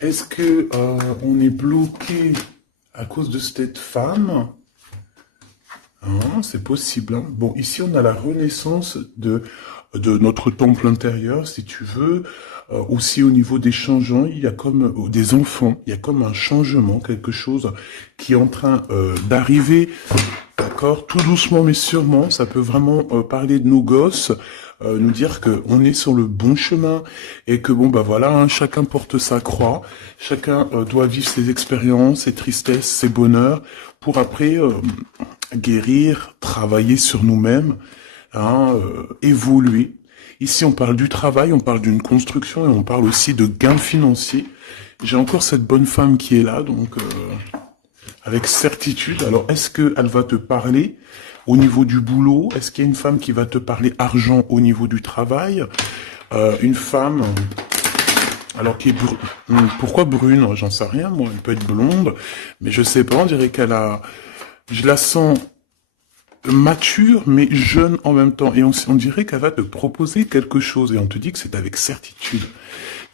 Est-ce que on est bloqué à cause de cette femme? Hein, c'est possible. Hein. Bon, ici on a la renaissance de notre temple intérieur, si tu veux. Aussi au niveau des changements, il y a comme des enfants, il y a comme un changement, quelque chose qui est en train d'arriver. D'accord, tout doucement mais sûrement, ça peut vraiment parler de nos gosses, nous dire que on est sur le bon chemin et que bon bah voilà, hein, chacun porte sa croix, chacun doit vivre ses expériences, ses tristesses, ses bonheurs, pour après guérir, travailler sur nous-mêmes, hein, évoluer. Ici, on parle du travail, on parle d'une construction et on parle aussi de gains financiers. J'ai encore cette bonne femme qui est là, donc avec certitude. Alors, est-ce qu'elle va te parler au niveau du boulot? Est-ce qu'il y a une femme qui va te parler argent au niveau du travail? Une femme, alors qui est pourquoi brune? J'en sais rien, moi. Elle peut être blonde, mais je sais pas. On dirait qu'elle a, je la sens mature mais jeune en même temps. Et on dirait qu'elle va te proposer quelque chose. Et on te dit que c'est avec certitude.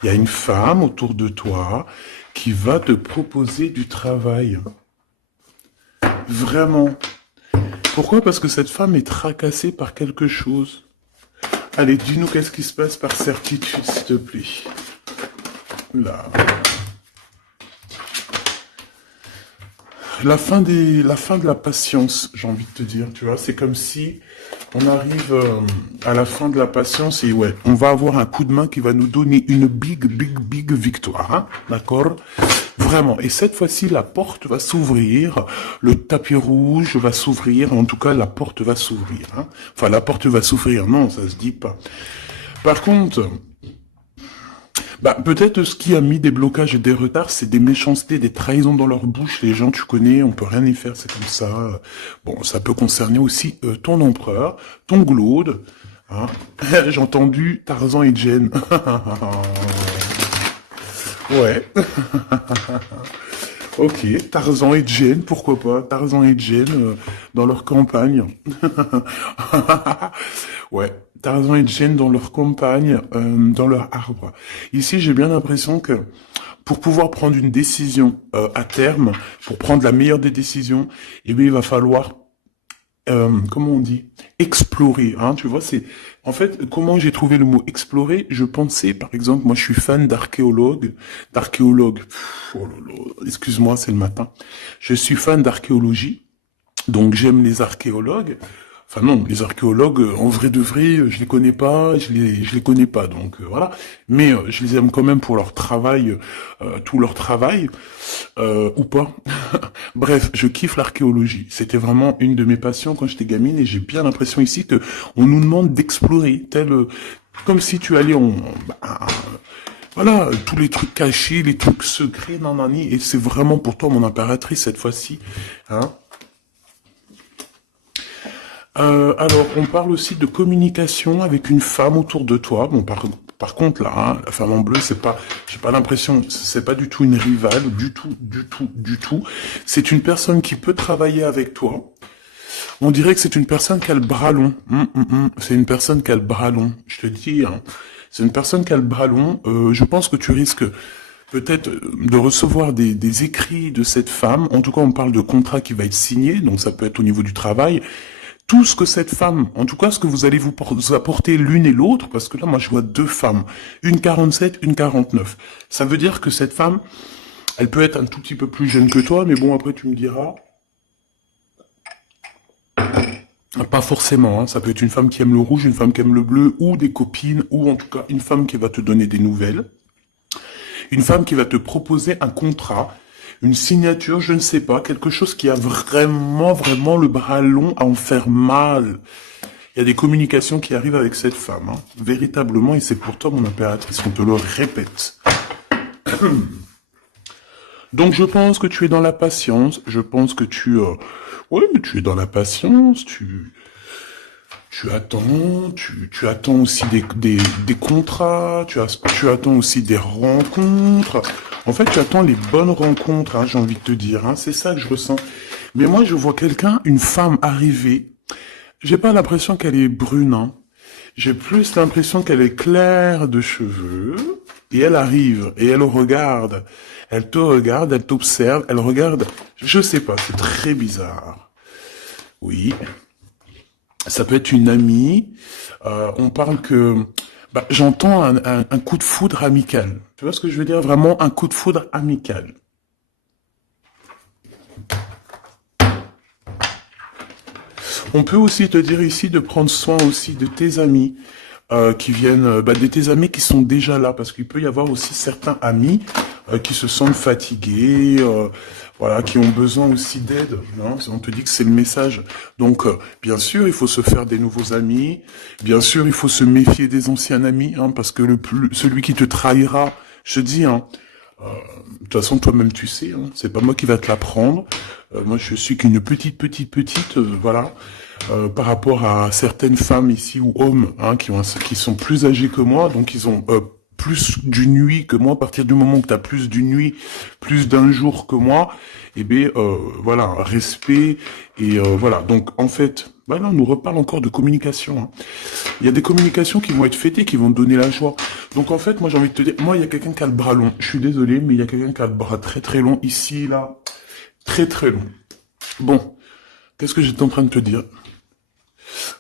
Il y a une femme autour de toi qui va te proposer du travail. Vraiment. Pourquoi? Parce que cette femme est tracassée par quelque chose. Allez, dis-nous qu'est-ce qui se passe par certitude, s'il te plaît. Là. La fin de la patience, j'ai envie de te dire, tu vois, c'est comme si on arrive à la fin de la patience et ouais, on va avoir un coup de main qui va nous donner une big victoire, hein, d'accord? Vraiment. Et cette fois-ci, la porte va s'ouvrir, le tapis rouge va s'ouvrir, en tout cas, la porte va s'ouvrir, hein. Enfin, la porte va s'ouvrir, non, ça se dit pas. Par contre, bah, peut-être ce qui a mis des blocages et des retards, c'est des méchancetés, des trahisons dans leur bouche. Les gens, tu connais, on peut rien y faire, c'est comme ça. Bon, ça peut concerner aussi ton empereur, ton glaude. Hein. J'ai entendu Tarzan et Jane. Ouais. Ok, Tarzan et Jane, pourquoi pas? Tarzan et Jane dans leur campagne. Ouais, Tarzan et Jane dans leur campagne, dans leur arbre. Ici, j'ai bien l'impression que pour pouvoir prendre une décision à terme, pour prendre la meilleure des décisions, eh bien, il va falloir comment on dit, explorer, hein, tu vois, c'est, en fait, comment j'ai trouvé le mot explorer, je pensais, par exemple, moi je suis fan d'archéologue, oh là là, excuse-moi, c'est le matin, je suis fan d'archéologie, donc j'aime les archéologues. Enfin non, les archéologues, en vrai de vrai, je les connais pas, je les connais pas, donc voilà. Mais je les aime quand même pour leur travail, tout leur travail, ou pas. Bref, je kiffe l'archéologie. C'était vraiment une de mes passions quand j'étais gamine, et j'ai bien l'impression ici que on nous demande d'explorer, tel comme si tu allais bah, voilà, tous les trucs cachés, les trucs secrets, nanani, et c'est vraiment pour toi mon impératrice cette fois-ci, hein. Alors, on parle aussi de communication avec une femme autour de toi. Bon, par contre, là, hein, la femme en bleu, c'est pas, j'ai pas l'impression, c'est pas du tout une rivale, du tout. C'est une personne qui peut travailler avec toi. On dirait que c'est une personne qui a le bras long. C'est une personne qui a le bras long. Je te dis, hein, c'est une personne qui a le bras long. Je pense que tu risques peut-être de recevoir des écrits de cette femme. En tout cas, on parle de contrat qui va être signé, donc ça peut être au niveau du travail. Tout ce que cette femme, en tout cas ce que vous allez vous apporter l'une et l'autre, parce que là moi je vois deux femmes, une 47, une 49. Ça veut dire que cette femme, elle peut être un tout petit peu plus jeune que toi, mais bon après tu me diras, pas forcément, hein, ça peut être une femme qui aime le rouge, une femme qui aime le bleu, ou des copines, ou en tout cas une femme qui va te donner des nouvelles, une femme qui va te proposer un contrat, une signature, je ne sais pas, quelque chose qui a vraiment le bras long à en faire mal. Il y a des communications qui arrivent avec cette femme, hein, véritablement, et c'est pour toi mon impératrice, on te le répète. Donc je pense que tu es dans la patience, je pense que ouais, mais tu es dans la patience, tu attends, tu attends aussi des contrats, tu attends aussi des rencontres. En fait, tu attends les bonnes rencontres, hein, j'ai envie de te dire, hein, c'est ça que je ressens. Mais moi, je vois quelqu'un, une femme arriver. J'ai pas l'impression qu'elle est brune, hein. J'ai plus l'impression qu'elle est claire de cheveux, et elle arrive, et elle regarde. Elle te regarde, elle t'observe, elle regarde. Je sais pas, c'est très bizarre. Oui, ça peut être une amie. On parle que... Bah, j'entends un coup de foudre amical. Tu vois ce que je veux dire? Vraiment un coup de foudre amical. On peut aussi te dire ici de prendre soin aussi de tes amis qui viennent, de tes amis qui sont déjà là, parce qu'il peut y avoir aussi certains amis qui se sentent fatigués, voilà, qui ont besoin aussi d'aide. Hein, on te dit que c'est le message. Donc, bien sûr, il faut se faire des nouveaux amis. Bien sûr, il faut se méfier des anciens amis, hein, parce que celui qui te trahira, je te dis, hein, de toute façon, toi-même, tu sais, hein, c'est pas moi qui va te l'apprendre. Moi, je suis qu'une petite, voilà, par rapport à certaines femmes ici ou hommes, hein, qui sont plus âgés que moi, donc ils ont plus d'une nuit que moi. À partir du moment où tu as plus d'une nuit, plus d'un jour que moi, eh bien, voilà, respect et voilà. Donc, en fait, bah là, on nous reparle encore de communication. Hein. Il y a des communications qui vont être fêtées, qui vont te donner la joie. Donc en fait, moi j'ai envie de te dire, moi il y a quelqu'un qui a le bras long. Je suis désolé, mais il y a quelqu'un qui a le bras très très long ici, là, très très long. Bon, qu'est-ce que j'étais en train de te dire?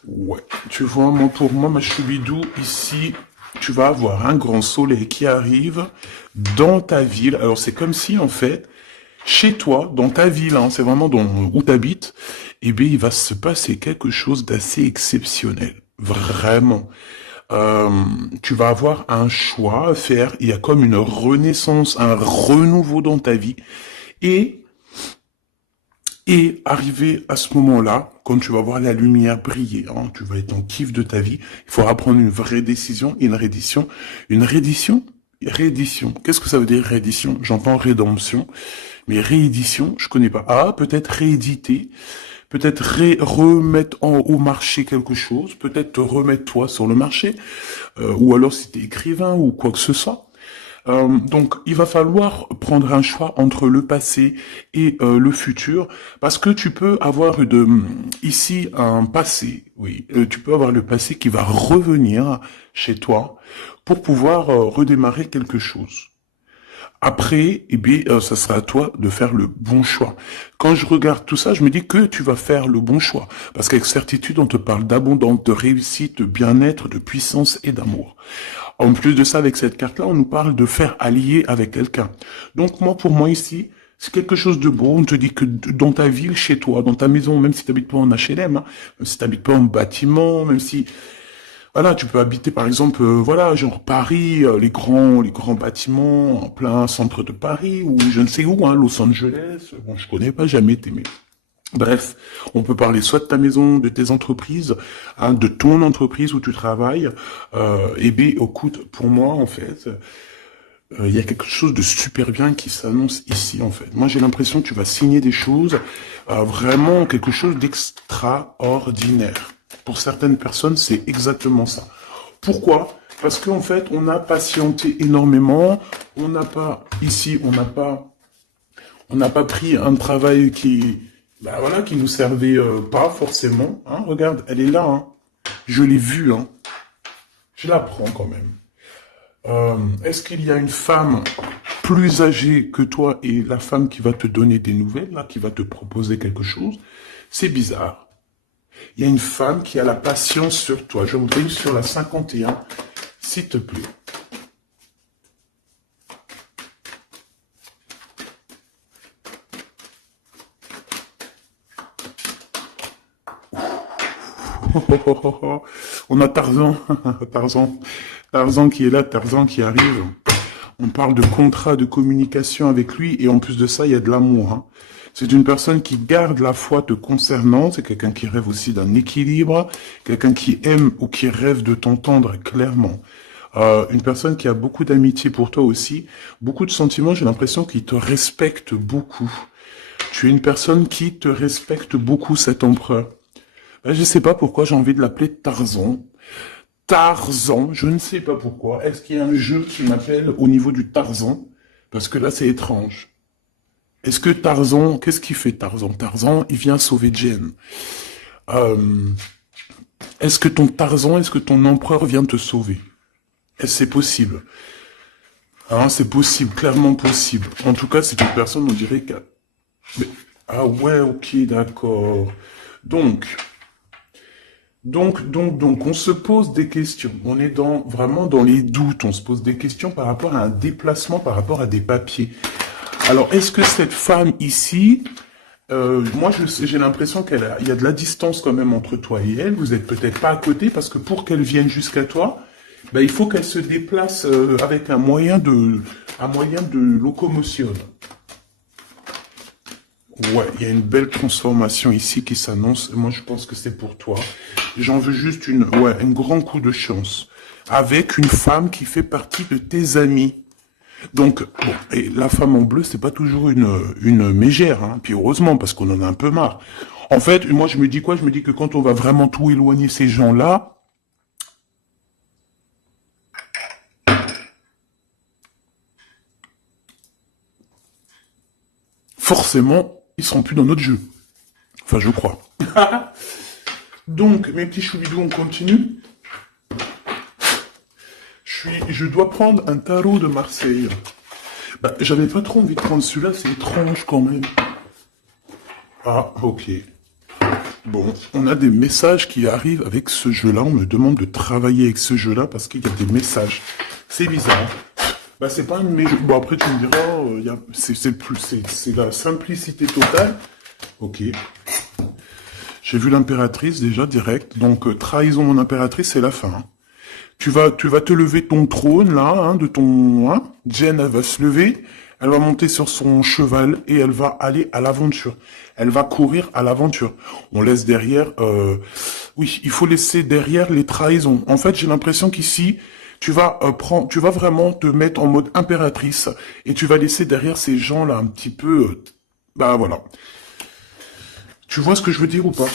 Ouais, tu vois, moi pour moi, ma choubidou, ici, tu vas avoir un grand soleil qui arrive dans ta ville. Alors c'est comme si en fait, chez toi, dans ta ville, hein, c'est vraiment où tu habites, eh bien il va se passer quelque chose d'assez exceptionnel. Vraiment. Euh, Tu vas avoir un choix à faire. Il y a comme une renaissance, un renouveau dans ta vie. Et, et arrivé à ce moment-là, quand tu vas voir la lumière briller, hein, tu vas être en kiff de ta vie, il faudra prendre une vraie décision, une reddition. Une reddition? Réédition. Qu'est-ce que ça veut dire réédition? J'entends rédemption, mais réédition, je connais pas. Ah, peut-être rééditer, peut-être remettre au marché quelque chose, peut-être te remettre toi sur le marché, ou alors si t'es écrivain ou quoi que ce soit. Donc, il va falloir prendre un choix entre le passé et le futur, parce que tu peux avoir ici un passé, oui, tu peux avoir le passé qui va revenir chez toi pour pouvoir redémarrer quelque chose. Après, eh bien, ça sera à toi de faire le bon choix. Quand je regarde tout ça, je me dis que tu vas faire le bon choix. Parce qu'avec certitude, on te parle d'abondance, de réussite, de bien-être, de puissance et d'amour. En plus de ça, avec cette carte-là, on nous parle de faire allier avec quelqu'un. Donc moi, pour moi ici, c'est quelque chose de beau. On te dit que dans ta ville, chez toi, dans ta maison, même si tu n'habites pas en HLM, hein, même si tu n'habites pas en bâtiment, même si voilà, tu peux habiter par exemple, voilà, genre Paris, les grands bâtiments en plein centre de Paris ou je ne sais où, hein, Los Angeles. Bon, je connais pas, jamais été, mais bref, on peut parler soit de ta maison, de tes entreprises, hein, de ton entreprise où tu travailles. Et bien, écoute, pour moi, en fait, il y a quelque chose de super bien qui s'annonce ici, en fait. Moi, j'ai l'impression que tu vas signer des choses, vraiment quelque chose d'extraordinaire. Pour certaines personnes, c'est exactement ça. Pourquoi? Parce qu'en fait, on a patienté énormément. On n'a pas, ici, on n'a pas pris un travail voilà, qui nous servait pas forcément. Hein, regarde, elle est là. Hein. Je l'ai vue. Hein. Je la prends quand même. Est-ce qu'il y a une femme plus âgée que toi et la femme qui va te donner des nouvelles, là, qui va te proposer quelque chose? C'est bizarre. Il y a une femme qui a la patience sur toi. Je voudrais sur la 51, s'il te plaît. On a Tarzan, Tarzan qui est là, Tarzan qui arrive. On parle de contrat de communication avec lui et en plus de ça, il y a de l'amour. Hein. C'est une personne qui garde la foi te concernant, c'est quelqu'un qui rêve aussi d'un équilibre, quelqu'un qui aime ou qui rêve de t'entendre clairement. Une personne qui a beaucoup d'amitié pour toi aussi, beaucoup de sentiments, j'ai l'impression qu'il te respecte beaucoup. Tu es une personne qui te respecte beaucoup, cet empereur. Je sais pas pourquoi j'ai envie de l'appeler Tarzan. Tarzan, je ne sais pas pourquoi. Est-ce qu'il y a un jeu qui m'appelle au niveau du Tarzan? Parce que là, c'est étrange. Est-ce que Tarzan, qu'est-ce qu'il fait Tarzan? Tarzan, il vient sauver Jen. Euh, Est-ce que ton Tarzan, est-ce que ton empereur vient te sauver? Est-ce que c'est possible? Hein, c'est possible, clairement possible. En tout cas, c'est une personne, on dirait que... Mais- Ah ouais, ok, d'accord. Donc, on se pose des questions. On est vraiment dans les doutes. On se pose des questions par rapport à un déplacement, par rapport à des papiers. Alors, est-ce que cette femme ici, moi, j'ai l'impression il y a de la distance quand même entre toi et elle. Vous êtes peut-être pas à côté parce que pour qu'elle vienne jusqu'à toi, ben, il faut qu'elle se déplace avec un moyen de locomotion. Ouais, il y a une belle transformation ici qui s'annonce. Moi, je pense que c'est pour toi. J'en veux juste un grand coup de chance. Avec une femme qui fait partie de tes amis. Donc, bon, et la femme en bleu, c'est pas toujours une mégère, hein. Puis heureusement, parce qu'on en a un peu marre. En fait, moi, je me dis quoi? Je me dis que quand on va vraiment tout éloigner ces gens-là, forcément, ils seront plus dans notre jeu. Enfin, je crois. Donc, mes petits choubidous, on continue. Je dois prendre un tarot de Marseille. Bah, j'avais pas trop envie de prendre celui-là, c'est étrange quand même. Ah, ok. Bon, on a des messages qui arrivent avec ce jeu-là. On me demande de travailler avec ce jeu-là parce qu'il y a des messages. C'est bizarre. Bah, c'est pas un de mes jeux. Bon, après, tu me diras, c'est la simplicité totale. Ok. J'ai vu l'impératrice déjà direct. Donc, trahison mon impératrice, c'est la fin. Hein. Tu vas te lever de ton trône, là, hein, de ton... Hein. Jen, elle va se lever, elle va monter sur son cheval et elle va aller à l'aventure. Elle va courir à l'aventure. On laisse derrière... Oui, il faut laisser derrière les trahisons. En fait, j'ai l'impression qu'ici, tu vas vraiment te mettre en mode impératrice et tu vas laisser derrière ces gens-là un petit peu... bah voilà. Tu vois ce que je veux dire ou pas?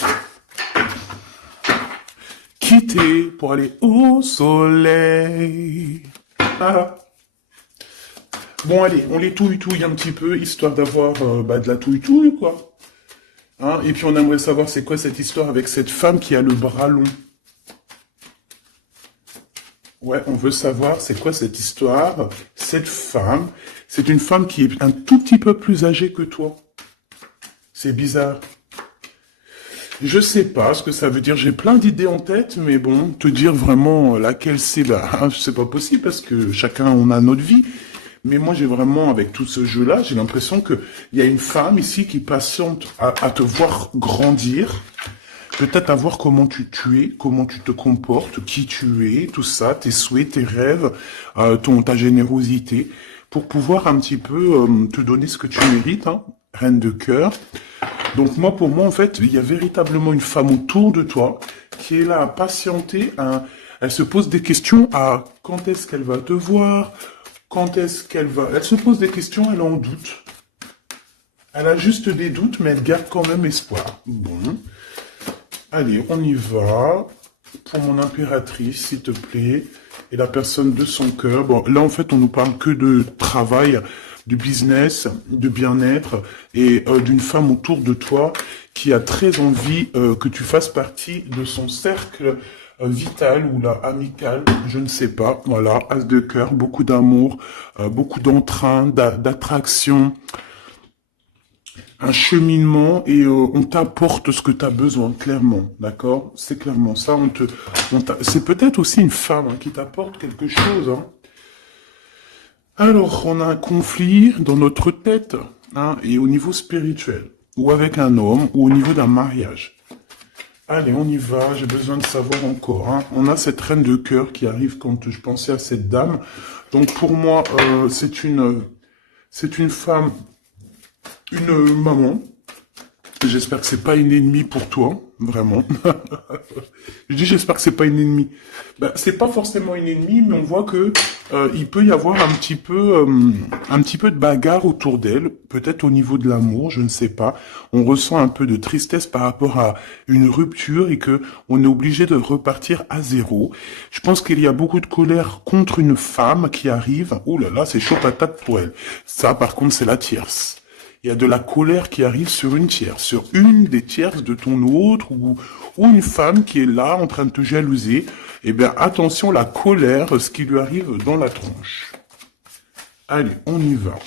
Quitter pour aller au soleil. Ah. Bon, allez, on les touille-touille un petit peu, histoire d'avoir de la touille-touille, quoi. Hein, et puis on aimerait savoir c'est quoi cette histoire avec cette femme qui a le bras long. Ouais, on veut savoir c'est quoi cette histoire. Cette femme, c'est une femme qui est un tout petit peu plus âgée que toi. C'est bizarre. Je sais pas ce que ça veut dire. J'ai plein d'idées en tête, mais bon, te dire vraiment laquelle c'est, bah, c'est pas possible parce que chacun on a notre vie. Mais moi, j'ai vraiment, avec tout ce jeu-là, j'ai l'impression que il y a une femme ici qui patiente à te voir grandir, peut-être à voir comment tu es, comment tu te comportes, qui tu es, tout ça, tes souhaits, tes rêves, ta générosité, pour pouvoir un petit peu te donner ce que tu mérites, hein, reine de cœur. Donc moi, pour moi, en fait, il y a véritablement une femme autour de toi qui est là à patienter. Elle se pose des questions à quand est-ce qu'elle va te voir, quand est-ce qu'elle va... Elle se pose des questions, elle en doute. Elle a juste des doutes, mais elle garde quand même espoir. Bon. Allez, on y va. Pour mon impératrice, s'il te plaît. Et la personne de son cœur. Bon, là, en fait, on nous parle que de travail, de business, de bien-être et d'une femme autour de toi qui a très envie que tu fasses partie de son cercle vital ou là amical, je ne sais pas. Voilà, as de cœur, beaucoup d'amour, beaucoup d'entrain, d'attraction, un cheminement et on t'apporte ce que tu as besoin, clairement, d'accord? C'est clairement ça. C'est peut-être aussi une femme hein, qui t'apporte quelque chose. Hein. Alors, on a un conflit dans notre tête hein, et au niveau spirituel, ou avec un homme, ou au niveau d'un mariage. Allez, on y va, j'ai besoin de savoir encore. Hein. On a cette reine de cœur qui arrive quand je pensais à cette dame. Donc pour moi, c'est une femme, une maman. J'espère que c'est pas une ennemie pour toi, vraiment. Je dis j'espère que c'est pas une ennemie. Ben, c'est pas forcément une ennemie, mais on voit que il peut y avoir un petit peu de bagarre autour d'elle, peut-être au niveau de l'amour, je ne sais pas. On ressent un peu de tristesse par rapport à une rupture et que on est obligé de repartir à zéro. Je pense qu'il y a beaucoup de colère contre une femme qui arrive. Ouh là là, c'est chaud patate pour elle. Ça, par contre, c'est la tierce. Il y a de la colère qui arrive sur une tierce, sur une des tierces de ton autre, ou une femme qui est là en train de te jalouser. Eh bien, attention, la colère, ce qui lui arrive dans la tronche. Allez, on y va.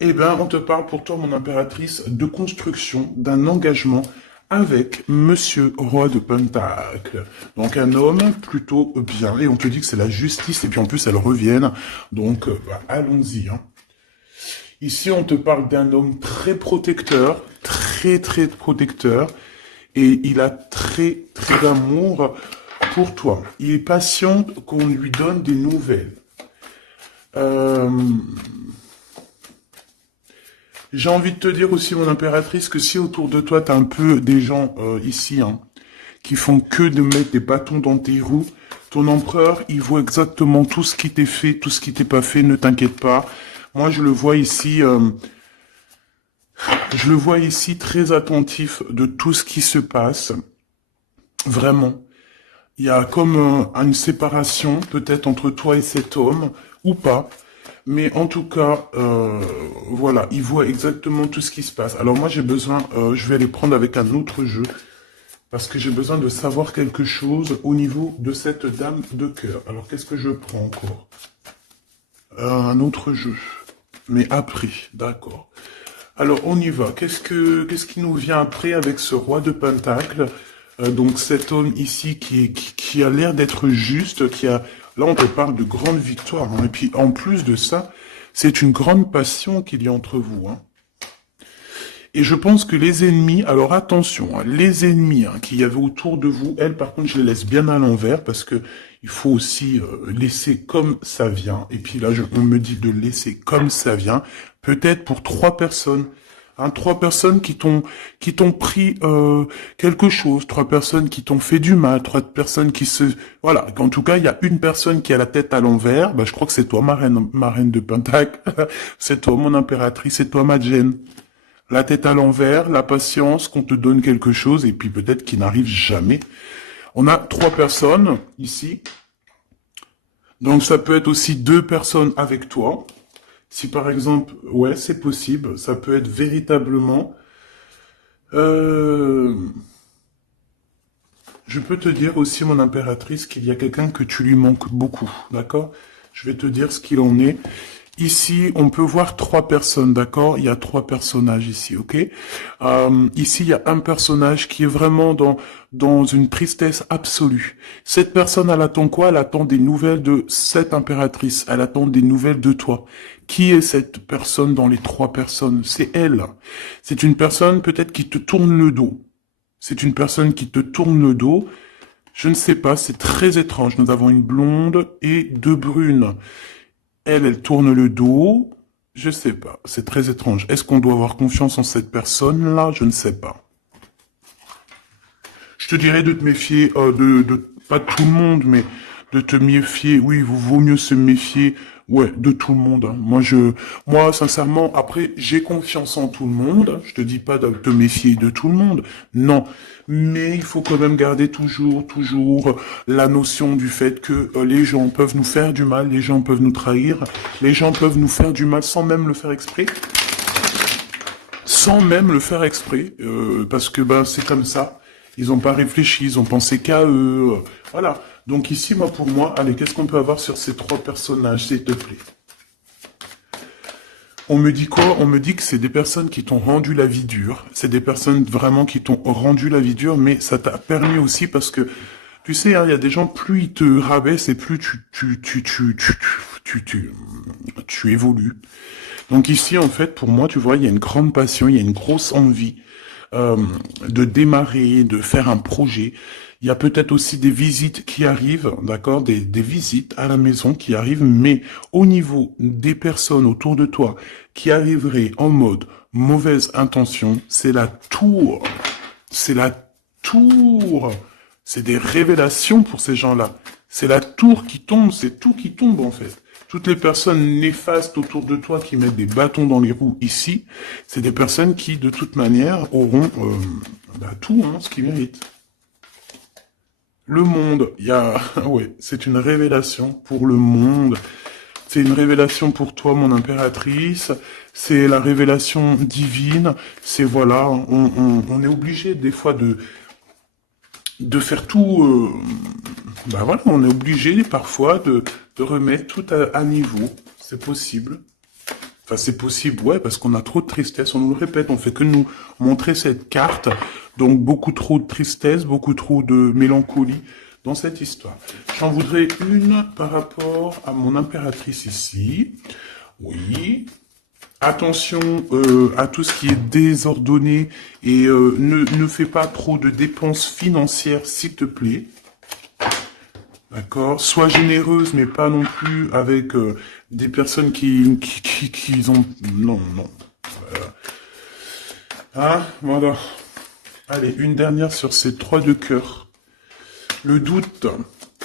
Eh bien, on te parle pour toi, mon impératrice, de construction, d'un engagement avec Monsieur Roi de Pentacle. Donc un homme plutôt bien, et on te dit que c'est la justice, et puis en plus elles reviennent, donc allons-y. Hein. Ici on te parle d'un homme très protecteur, très protecteur, et il a très d'amour pour toi. Il est patient qu'on lui donne des nouvelles. J'ai envie de te dire aussi, mon impératrice, que si autour de toi, t'as un peu des gens ici, hein, qui font que de mettre des bâtons dans tes roues, ton empereur, il voit exactement tout ce qui t'est fait, tout ce qui t'est pas fait, ne t'inquiète pas. Moi, je le vois ici très attentif de tout ce qui se passe. Vraiment. Il y a comme une séparation, peut-être, entre toi et cet homme, ou pas. Mais en tout cas, voilà, il voit exactement tout ce qui se passe. Alors moi, j'ai besoin, je vais aller prendre avec un autre jeu, parce que j'ai besoin de savoir quelque chose au niveau de cette dame de cœur. Alors, qu'est-ce que je prends encore? Un autre jeu. Mais après, d'accord. Alors, on y va. Qu'est-ce qui nous vient après avec ce roi de Pentacle? Donc, cet homme ici qui a l'air d'être juste, Là, on te parle de grande victoire. Hein. Et puis, en plus de ça, c'est une grande passion qu'il y a entre vous. Hein. Et je pense que les ennemis, alors attention, hein, les ennemis qu'il y avait autour de vous, elles, par contre, je les laisse bien à l'envers parce que il faut aussi laisser comme ça vient. Et puis là, on me dit de laisser comme ça vient. Peut-être pour 3 personnes. Hein, 3 personnes qui t'ont pris quelque chose, 3 personnes qui t'ont fait du mal, 3 personnes qui se... Voilà, en tout cas, il y a une personne qui a la tête à l'envers, je crois que c'est toi, ma reine de Pentacle, c'est toi, mon impératrice, c'est toi, ma Jen. La tête à l'envers, la patience, qu'on te donne quelque chose, et puis peut-être qu'il n'arrive jamais. On a 3 personnes, ici. Donc ça peut être aussi 2 personnes avec toi. Si par exemple, ouais, c'est possible, ça peut être véritablement... Je peux te dire aussi, mon impératrice, qu'il y a quelqu'un que tu lui manques beaucoup, d'accord? Je vais te dire ce qu'il en est. Ici, on peut voir 3 personnes, d'accord? Il y a 3 personnages ici, ok? Ici, il y a un personnage qui est vraiment dans une tristesse absolue. Cette personne, elle attend quoi? Elle attend des nouvelles de cette impératrice. Elle attend des nouvelles de toi. Qui est cette personne dans les 3 personnes? C'est elle. C'est une personne peut-être qui te tourne le dos. C'est une personne qui te tourne le dos. Je ne sais pas, c'est très étrange. Nous avons une blonde et 2 brunes. Elle tourne le dos. Je sais pas. C'est très étrange. Est-ce qu'on doit avoir confiance en cette personne-là? Je ne sais pas. Je te dirais de te méfier, pas de tout le monde, mais de te méfier. Oui, il vaut mieux se méfier, ouais, de tout le monde. Hein. Moi, sincèrement, après, j'ai confiance en tout le monde. Je te dis pas de te méfier de tout le monde. Non. Mais il faut quand même garder toujours la notion du fait que les gens peuvent nous faire du mal, les gens peuvent nous trahir, les gens peuvent nous faire du mal sans même le faire exprès. Sans même le faire exprès, parce que c'est comme ça. Ils n'ont pas réfléchi, ils ont pensé qu'à eux. Voilà. Donc ici, pour moi, allez, qu'est-ce qu'on peut avoir sur ces 3 personnages, s'il te plaît? On me dit quoi? On me dit que c'est des personnes qui t'ont rendu la vie dure. C'est des personnes vraiment qui t'ont rendu la vie dure, mais ça t'a permis aussi parce que, tu sais, il y a des gens, plus ils te rabaissent et plus tu évolues. Donc ici, en fait, pour moi, tu vois, il y a une grande passion, il y a une grosse envie de démarrer, de faire un projet. Il y a peut-être aussi des visites qui arrivent, d'accord, des visites à la maison qui arrivent, mais au niveau des personnes autour de toi qui arriveraient en mode mauvaise intention, c'est la tour. C'est la tour. C'est des révélations pour ces gens-là. C'est la tour qui tombe, c'est tout qui tombe en fait. Toutes les personnes néfastes autour de toi qui mettent des bâtons dans les roues ici, c'est des personnes qui, de toute manière, auront tout, ce qu'ils méritent. Le monde, ouais, c'est une révélation pour le monde. C'est une révélation pour toi, mon impératrice. C'est la révélation divine. C'est voilà, on est obligé des fois de faire tout. Ben voilà, on est obligé parfois de remettre tout à niveau. C'est possible. Enfin, c'est possible, ouais, parce qu'on a trop de tristesse. On nous le répète, on fait que nous montrer cette carte. Donc, beaucoup trop de tristesse, beaucoup trop de mélancolie dans cette histoire. J'en voudrais une par rapport à mon impératrice ici. Oui. Attention à tout ce qui est désordonné et ne fais pas trop de dépenses financières, s'il te plaît. D'accord. Sois généreuse, mais pas non plus avec des personnes qui ont... Non, non. Ah, voilà. Allez, une dernière sur ces 3 de cœur. Le doute,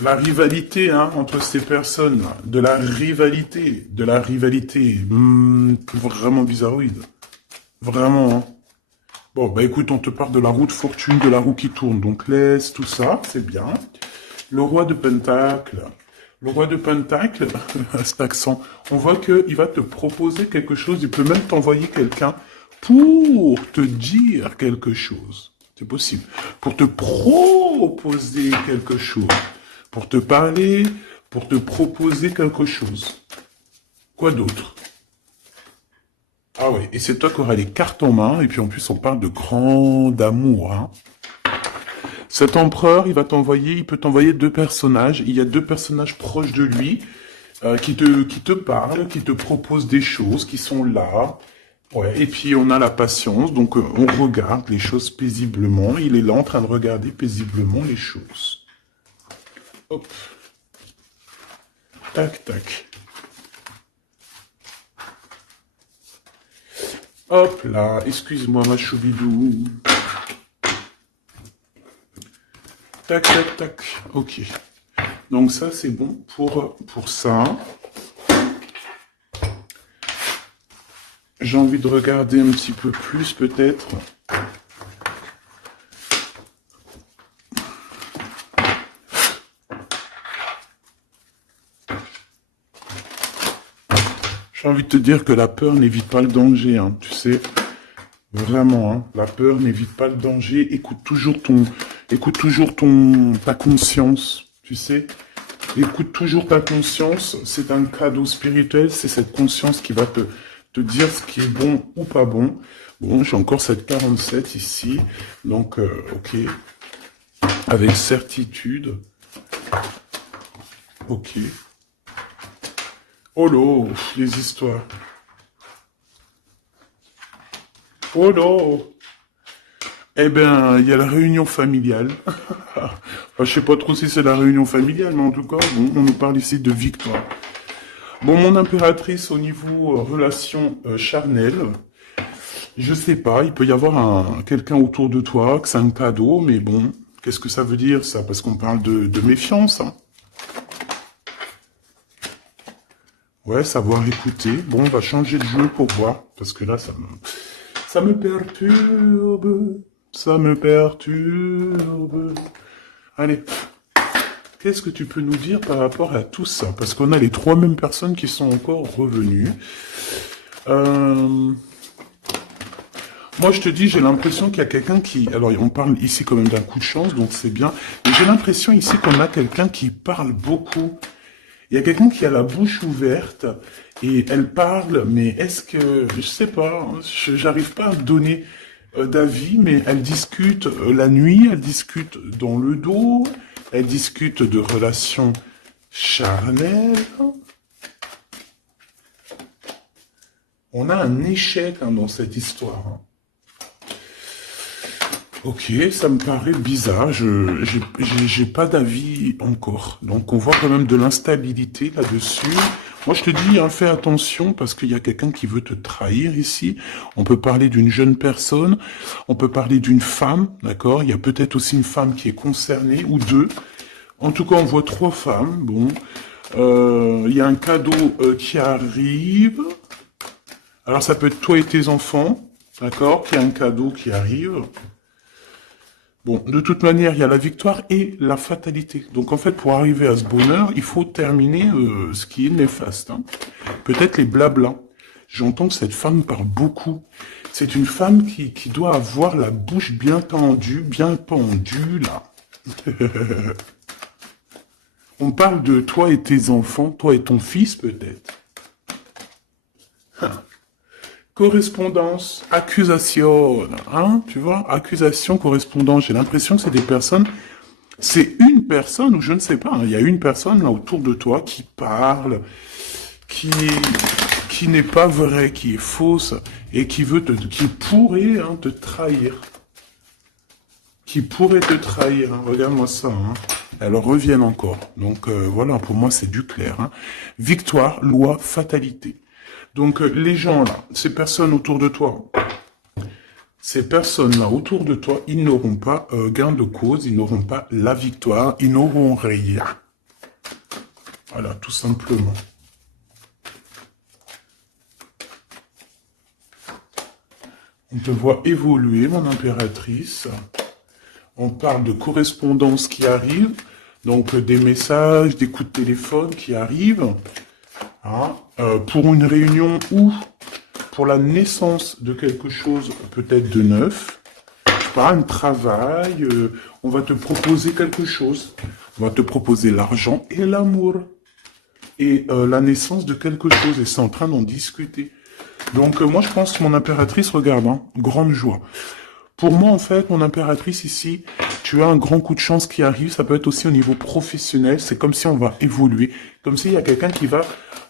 la rivalité entre ces personnes, de la rivalité, vraiment bizarroïde. Vraiment, hein. Bon, bah écoute, on te parle de la roue de fortune, de la roue qui tourne, donc laisse tout ça, c'est bien. Le roi de Pentacle. Le roi de Pentacle, à cet accent, on voit qu'il va te proposer quelque chose, il peut même t'envoyer quelqu'un pour te dire quelque chose. C'est possible. Pour te proposer quelque chose. Pour te parler, pour te proposer quelque chose. Quoi d'autre? Ah oui, et c'est toi qui auras les cartes en main, et puis en plus on parle de grand amour, hein. Cet empereur, il peut t'envoyer 2 personnages. Il y a 2 personnages proches de lui qui te parlent, qui te proposent des choses, qui sont là. Ouais. Et puis on a la patience, donc on regarde les choses paisiblement. Il est là en train de regarder paisiblement les choses. Hop. Tac, tac. Hop là, excuse-moi ma choubidou. Tac, tac, tac. Ok. Donc ça, c'est bon pour ça. J'ai envie de regarder un petit peu plus, peut-être. J'ai envie de te dire que la peur n'évite pas le danger, hein, tu sais. Vraiment, hein, la peur n'évite pas le danger. Écoute toujours ta conscience, tu sais. Écoute toujours ta conscience. C'est un cadeau spirituel. C'est cette conscience qui va te dire ce qui est bon ou pas bon. Bon, j'ai encore cette 47 ici. Donc, ok. Avec certitude. Ok. Oh là, les histoires. Oh là. Eh ben, il y a la réunion familiale. Enfin, je sais pas trop si c'est la réunion familiale, mais en tout cas, bon, on nous parle ici de victoire. Bon, mon impératrice, au niveau relation charnelle, je sais pas, il peut y avoir quelqu'un autour de toi, que c'est un cadeau, mais bon, qu'est-ce que ça veut dire, ça? Parce qu'on parle de méfiance, hein. Ouais, savoir écouter. Bon, on va changer de jeu pour voir, parce que là, ça me perturbe. Ça me perturbe. Allez, qu'est-ce que tu peux nous dire par rapport à tout ça? Parce qu'on a les 3 mêmes personnes qui sont encore revenues. Moi, je te dis, j'ai l'impression qu'il y a quelqu'un qui... Alors, on parle ici quand même d'un coup de chance, donc c'est bien. Mais j'ai l'impression ici qu'on a quelqu'un qui parle beaucoup. Il y a quelqu'un qui a la bouche ouverte et elle parle, mais est-ce que... Je sais pas, j'arrive pas à donner d'avis, mais elle discute la nuit, elle discute dans le dos, elle discute de relations charnelles. On a un échec dans cette histoire. Ok, ça me paraît bizarre, j'ai pas d'avis encore. Donc on voit quand même de l'instabilité là-dessus. Moi je te dis, hein, fais attention parce qu'il y a quelqu'un qui veut te trahir ici. On peut parler d'une jeune personne, on peut parler d'une femme, d'accord? Il y a peut-être aussi une femme qui est concernée, ou 2. En tout cas, on voit 3 femmes, bon. Il y a un cadeau qui arrive. Alors ça peut être toi et tes enfants, d'accord? Qu'il y a un cadeau qui arrive. Bon, de toute manière, il y a la victoire et la fatalité. Donc en fait, pour arriver à ce bonheur, il faut terminer ce qui est néfaste. Hein. Peut-être les blablas. J'entends que cette femme parle beaucoup. C'est une femme qui doit avoir la bouche bien tendue, bien pendue, là. On parle de toi et tes enfants, toi et ton fils peut-être. Correspondance, accusation, hein, tu vois, accusation, correspondance. J'ai l'impression que c'est des personnes, c'est une personne, ou je ne sais pas, hein, il y a une personne là autour de toi qui parle, qui, qui n'est pas vraie, qui est fausse, et qui pourrait hein, te trahir. Qui pourrait te trahir, hein. Regarde-moi ça, hein. Elles reviennent encore. Donc voilà, pour moi c'est du clair. Hein. Victoire, loi, fatalité. Donc les gens là, ces personnes autour de toi, ces personnes-là autour de toi, ils n'auront pas gain de cause, ils n'auront pas la victoire, ils n'auront rien. Voilà, tout simplement. On te voit évoluer, mon impératrice. On parle de correspondance qui arrive, donc des messages, des coups de téléphone qui arrivent. Hein, pour une réunion ou pour la naissance de quelque chose peut-être de neuf, je sais pas, un travail, on va te proposer quelque chose, on va te proposer l'argent et l'amour, et la naissance de quelque chose, et c'est en train d'en discuter. Donc moi je pense que mon impératrice, regarde, hein, grande joie. Pour moi, en fait, mon impératrice ici, tu as un grand coup de chance qui arrive. Ça peut être aussi au niveau professionnel. C'est comme si on va évoluer. Comme s'il y a quelqu'un qui va,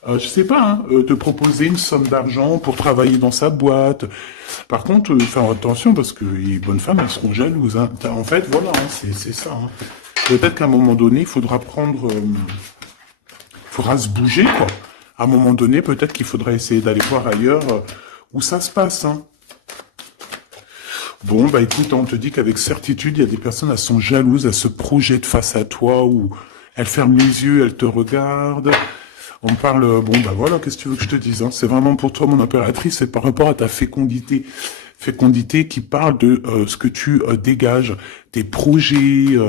je sais pas, hein, te proposer une somme d'argent pour travailler dans sa boîte. Par contre, faire attention parce que les bonnes femmes, elles seront jalouses. Hein. En fait, voilà, hein, c'est ça. Hein. Peut-être qu'à un moment donné, il faudra prendre... faudra se bouger, quoi. À un moment donné, peut-être qu'il faudra essayer d'aller voir ailleurs où ça se passe, hein. Bon, bah écoute, on te dit qu'avec certitude, il y a des personnes, elles sont jalouses, elles se projettent face à toi, ou elles ferment les yeux, elles te regardent. On parle, bon, bah voilà, qu'est-ce que tu veux que je te dise, hein. C'est vraiment pour toi, mon impératrice, c'est par rapport à ta fécondité. Fécondité qui parle de ce que tu dégages, tes projets,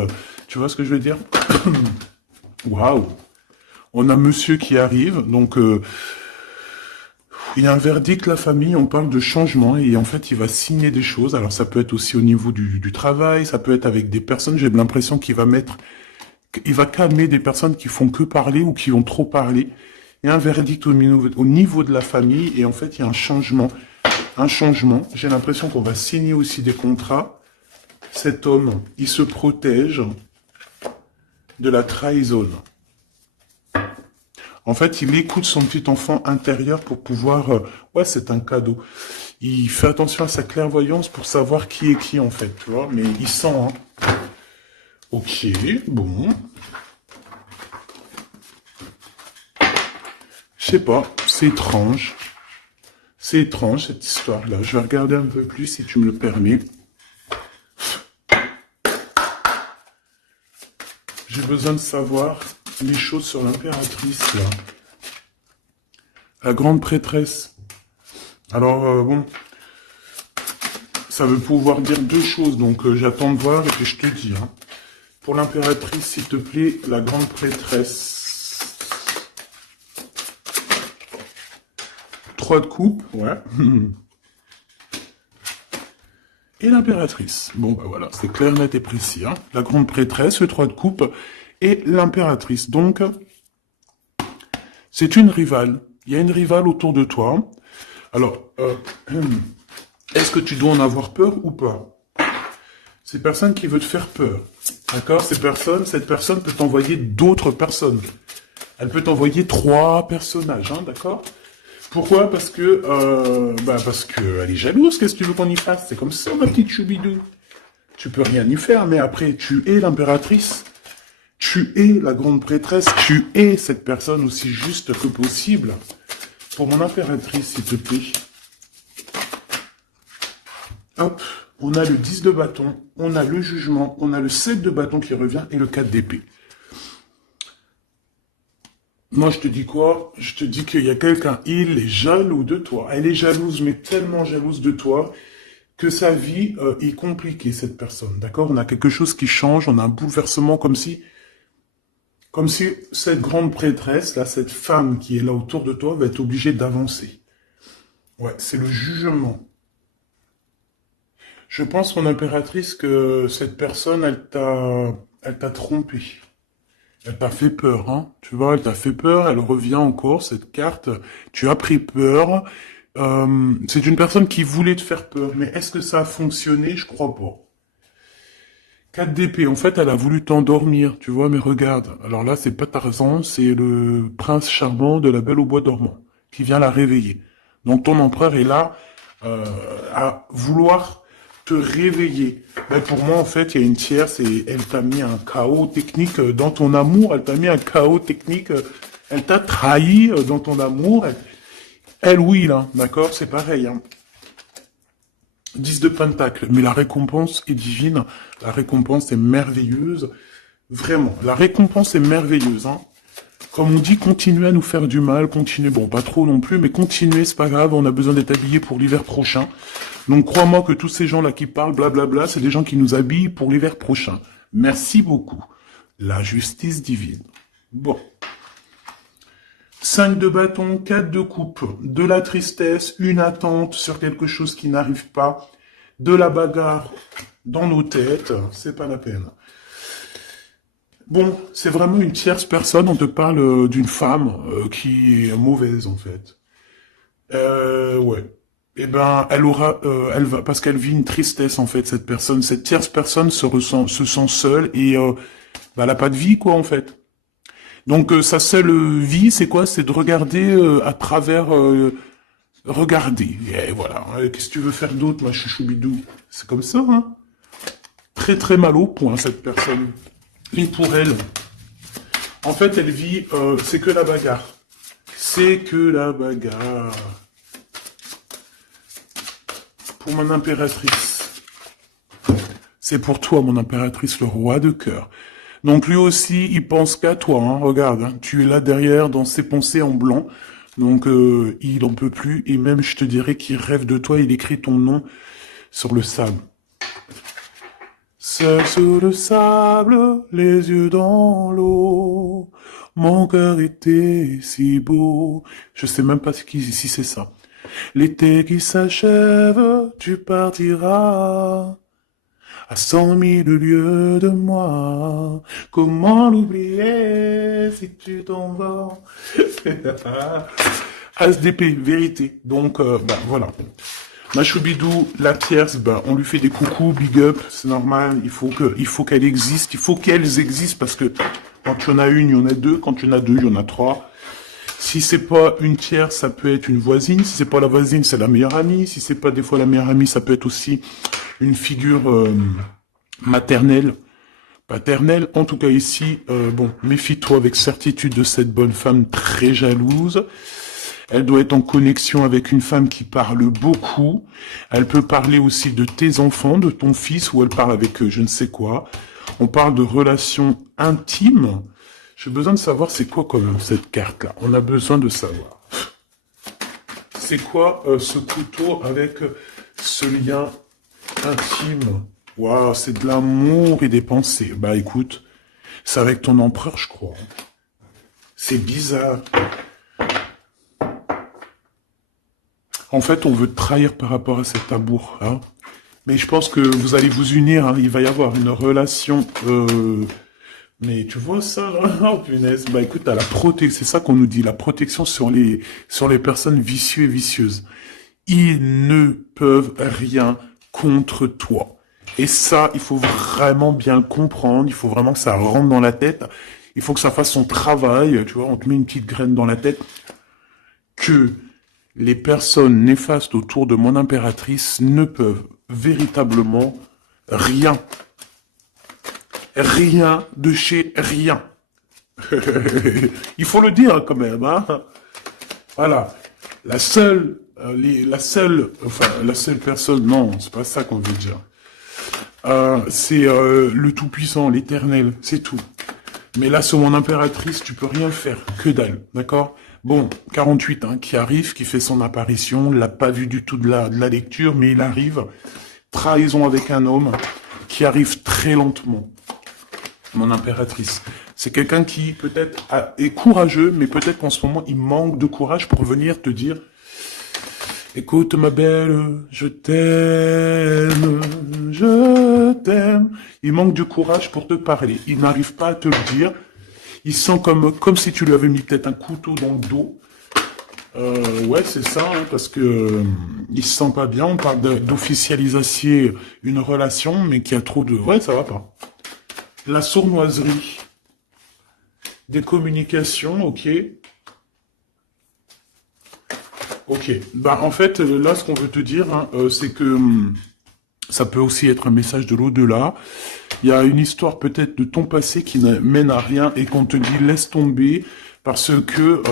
tu vois ce que je veux dire? Waouh! On a monsieur qui arrive, donc... il y a un verdict, la famille, on parle de changement, et en fait, il va signer des choses. Alors, ça peut être aussi au niveau du travail, ça peut être avec des personnes, j'ai l'impression qu'il va il va calmer des personnes qui font que parler ou qui ont trop parlé. Il y a un verdict au niveau de la famille, et en fait, il y a un changement. Un changement. J'ai l'impression qu'on va signer aussi des contrats. Cet homme, il se protège de la trahison. En fait, il écoute son petit enfant intérieur pour pouvoir... ouais, c'est un cadeau. Il fait attention à sa clairvoyance pour savoir qui est qui, en fait, tu vois. Mais il sent, hein. Ok, bon. Je sais pas, c'est étrange. C'est étrange, cette histoire-là. Je vais regarder un peu plus, si tu me le permets. J'ai besoin de savoir les choses sur l'impératrice, là. La grande prêtresse. Alors, bon, ça veut pouvoir dire deux choses, donc j'attends de voir et puis je te dis. Hein. Pour l'impératrice, s'il te plaît, la grande prêtresse. 3 de coupe, ouais. Et l'impératrice. Bon, bah voilà, c'est clair, net et précis. Hein. La grande prêtresse, le 3 de coupe, et l'impératrice. Donc, c'est une rivale. Il y a une rivale autour de toi. Alors, est-ce que tu dois en avoir peur ou pas? C'est personne qui veut te faire peur. D'accord? Cette personne peut t'envoyer d'autres personnes. Elle peut t'envoyer 3 personnages, hein, d'accord? Pourquoi? Parce que elle est jalouse. Qu'est-ce que tu veux qu'on y fasse? C'est comme ça, ma petite choubidou. Tu peux rien y faire, mais après, tu es l'impératrice. Tu es la grande prêtresse. Tu es cette personne aussi juste que possible. Pour mon impératrice, s'il te plaît. Hop, on a le 10 de bâton, on a le jugement, on a le 7 de bâton qui revient et le 4 d'épée. Moi, je te dis quoi? Je te dis qu'il y a quelqu'un, il est jaloux de toi. Elle est jalouse, mais tellement jalouse de toi, que sa vie est compliquée, cette personne, d'accord? On a quelque chose qui change, on a un bouleversement comme si cette grande prêtresse, là, cette femme qui est là autour de toi, va être obligée d'avancer. Ouais, c'est le jugement. Je pense, mon impératrice, que cette personne, elle t'a trompé. Elle t'a fait peur, hein. Tu vois, elle t'a fait peur, elle revient encore, cette carte. Tu as pris peur. C'est une personne qui voulait te faire peur. Mais est-ce que ça a fonctionné? Je crois pas. 4 d'épée, en fait, elle a voulu t'endormir, tu vois, mais regarde. Alors là, c'est pas Tarzan, c'est le prince charmant de la Belle au bois dormant, qui vient la réveiller. Donc ton empereur est là, à vouloir te réveiller. Ben, pour moi, en fait, il y a une tierce et elle t'a mis un chaos technique dans ton amour, elle t'a mis un chaos technique, elle t'a trahi dans ton amour. Elle, oui, là, d'accord, c'est pareil, hein. 10 de Pentacle, mais la récompense est divine, la récompense est merveilleuse, vraiment, la récompense est merveilleuse, hein. Comme on dit, continuez à nous faire du mal, continuez, bon, pas trop non plus, mais continuez, c'est pas grave, on a besoin d'être habillés pour l'hiver prochain. Donc crois-moi que tous ces gens-là qui parlent, blablabla, c'est des gens qui nous habillent pour l'hiver prochain. Merci beaucoup. La justice divine. Bon. 5 de bâton, 4 de coupe, de la tristesse, une attente sur quelque chose qui n'arrive pas, de la bagarre dans nos têtes, c'est pas la peine. Bon, c'est vraiment une tierce personne, on te parle d'une femme qui est mauvaise en fait. Ouais. Eh ben, elle va, parce qu'elle vit une tristesse en fait, cette personne, cette tierce personne se sent seule et bah, elle a pas de vie quoi en fait. Donc sa seule vie, c'est quoi? C'est de regarder à travers, regarder. Et voilà. Qu'est-ce que tu veux faire d'autre, ma chouchoubidou? C'est comme ça, hein. Très très mal au point cette personne. Et pour elle, en fait, elle vit, c'est que la bagarre. C'est que la bagarre. Pour mon impératrice. C'est pour toi, mon impératrice, le roi de cœur. Donc lui aussi, il pense qu'à toi, hein. Regarde, hein, tu es là derrière dans ses pensées en blanc. Donc il en peut plus, et même je te dirais qu'il rêve de toi, il écrit ton nom sur le sable. Seul sur le sable, les yeux dans l'eau, mon cœur était si beau. Je sais même pas si c'est ça. L'été qui s'achève, tu partiras à 100 000 lieues de moi. Comment l'oublier si tu t'en vas? As d'épée, vérité. Donc, bah, voilà. Machoubidou, la tierce, bah, on lui fait des coucous, big up, c'est normal, il faut qu'elle existe, il faut qu'elles existent, parce que quand il y en a une, il y en a deux, quand il y en a deux, il y en a trois. Si c'est pas une tierce, ça peut être une voisine, si c'est pas la voisine, c'est la meilleure amie, si c'est pas des fois la meilleure amie, ça peut être aussi une figure maternelle, paternelle. En tout cas ici, bon, méfie-toi avec certitude de cette bonne femme très jalouse. Elle doit être en connexion avec une femme qui parle beaucoup. Elle peut parler aussi de tes enfants, de ton fils, ou elle parle avec je ne sais quoi. On parle de relations intimes. J'ai besoin de savoir c'est quoi quand même cette carte-là. On a besoin de savoir. C'est quoi ce couteau avec ce lien intime? Waouh, c'est de l'amour et des pensées. Bah écoute, c'est avec ton empereur, je crois. C'est bizarre. En fait, on veut te trahir par rapport à cet amour, hein. Mais je pense que vous allez vous unir, hein. Il va y avoir une relation... Mais tu vois ça, là? Oh, punaise. Bah écoute, t'as la protection, c'est ça qu'on nous dit, la protection sur les personnes vicieuses et vicieuses. Ils ne peuvent rien contre toi. Et ça, il faut vraiment bien le comprendre, il faut vraiment que ça rentre dans la tête, il faut que ça fasse son travail, tu vois, on te met une petite graine dans la tête, que les personnes néfastes autour de mon impératrice ne peuvent véritablement rien. Rien de chez rien. Il faut le dire quand même, hein. Voilà. La seule personne, non, c'est pas ça qu'on veut dire. C'est le Tout-Puissant, l'Éternel, c'est tout. Mais là, sur mon impératrice, tu peux rien faire, que dalle, d'accord? Bon, 48, hein, qui arrive, qui fait son apparition, on l'a pas vu du tout de la lecture, mais il arrive. trahison avec un homme qui arrive très lentement. Mon impératrice. C'est quelqu'un qui peut-être est courageux, mais peut-être qu'en ce moment, il manque de courage pour venir te dire « Écoute ma belle, je t'aime, je t'aime. » Il manque de courage pour te parler. Il n'arrive pas à te le dire. Il sent comme si tu lui avais mis peut-être un couteau dans le dos. Ouais, c'est ça, hein, parce que il se sent pas bien. On parle d'officialiser une relation, mais qui a trop de... Ouais, ça va pas. La sournoiserie. Des communications, ok. Ok. Bah, en fait, là, ce qu'on veut te dire, hein, c'est que ça peut aussi être un message de l'au-delà. Il y a une histoire peut-être de ton passé qui ne mène à rien et qu'on te dit laisse tomber parce que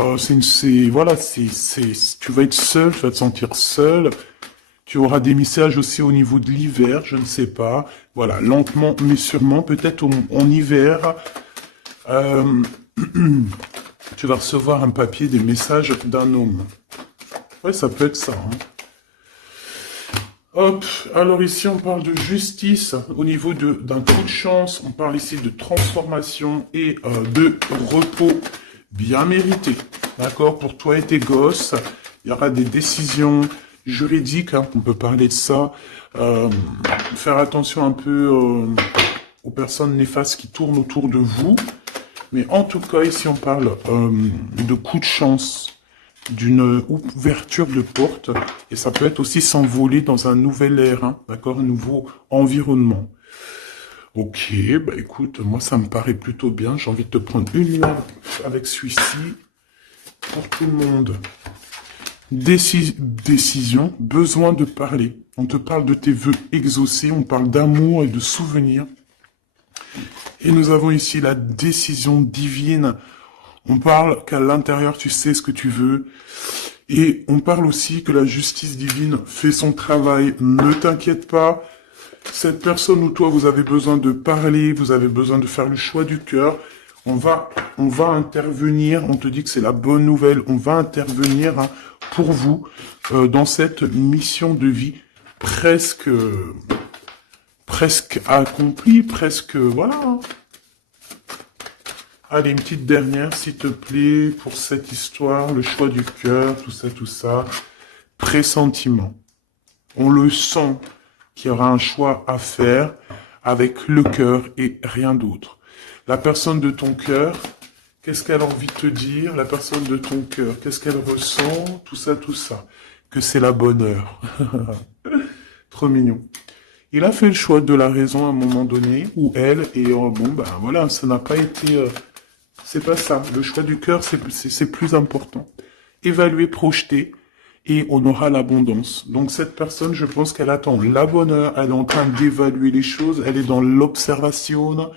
tu vas être seul, tu vas te sentir seul. Tu auras des messages aussi au niveau de l'hiver, je ne sais pas. Voilà, lentement mais sûrement, peut-être en hiver, tu vas recevoir un papier, des messages d'un homme. Ouais, ça peut être ça. Hein. Hop, alors ici on parle de justice au niveau d'un coup de chance, on parle ici de transformation et de repos bien mérité, d'accord, pour toi et tes gosses, il y aura des décisions juridiques, hein, on peut parler de ça, faire attention un peu aux personnes néfastes qui tournent autour de vous, mais en tout cas ici on parle de coup de chance, d'une ouverture de porte, et ça peut être aussi s'envoler dans un nouvel air, hein, d'accord, un nouveau environnement. Ok, bah écoute, moi ça me paraît plutôt bien, j'ai envie de te prendre une lampe avec celui-ci, pour tout le monde. Décision, besoin de parler. On te parle de tes vœux exaucés, on parle d'amour et de souvenirs. Et nous avons ici la décision divine. On parle qu'à l'intérieur, tu sais ce que tu veux. Et on parle aussi que la justice divine fait son travail. Ne t'inquiète pas. Cette personne ou toi, vous avez besoin de parler, vous avez besoin de faire le choix du cœur. On va intervenir. On te dit que c'est la bonne nouvelle. On va intervenir hein, pour vous dans cette mission de vie presque accomplie, presque voilà. Hein. Allez, une petite dernière, s'il te plaît, pour cette histoire, le choix du cœur, tout ça. Pressentiment. On le sent qu'il y aura un choix à faire avec le cœur et rien d'autre. La personne de ton cœur, qu'est-ce qu'elle a envie de te dire? La personne de ton cœur, qu'est-ce qu'elle ressent? Tout ça. Que c'est la bonne heure. Trop mignon. Il a fait le choix de la raison à un moment donné, ou elle, et bon, ben voilà, ça n'a pas été... c'est pas ça. Le choix du cœur, c'est plus important. Évaluer, projeter, et on aura l'abondance. Donc cette personne, je pense qu'elle attend la bonne heure, elle est en train d'évaluer les choses, elle est dans l'observation,